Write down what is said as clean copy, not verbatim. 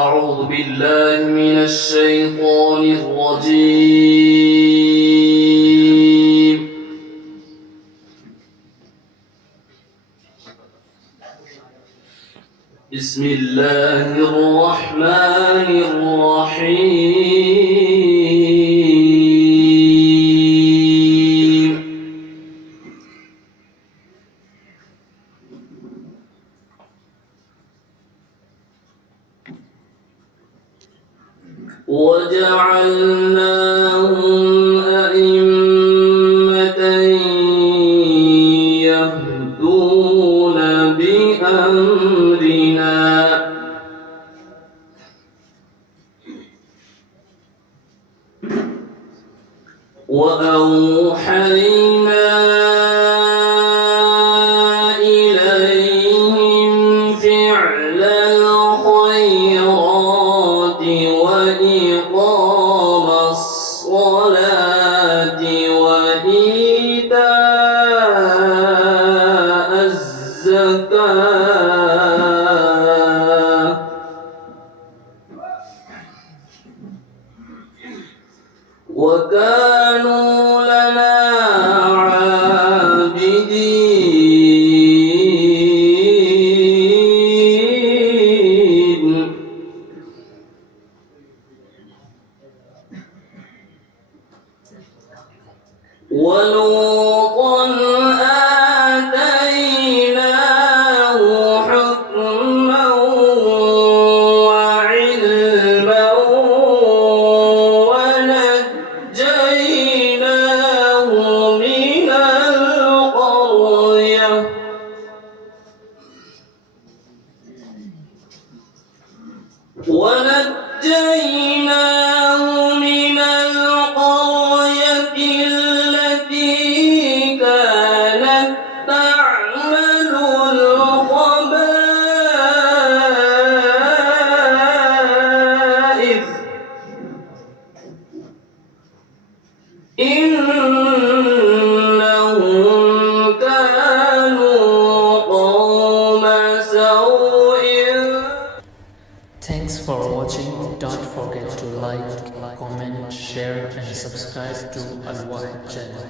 أعوذ بالله من الشيطان الرجيم. بسم الله الرحمن الرحيم. وجعلناهم أئمة يهدون بأمرنا وأوحينا إليهم فعل الخيرات وإقام الصلاة وإيتاء الزكاة وكانوا لنا عابدين. ولوطا آتيناه حكما وعلما ونجيناه من القرية التي كانت تعمل الخبائث إنهم كانوا قوم سوء. Thanks for watching. Don't forget to like, comment, share and subscribe to Al Wahid channel.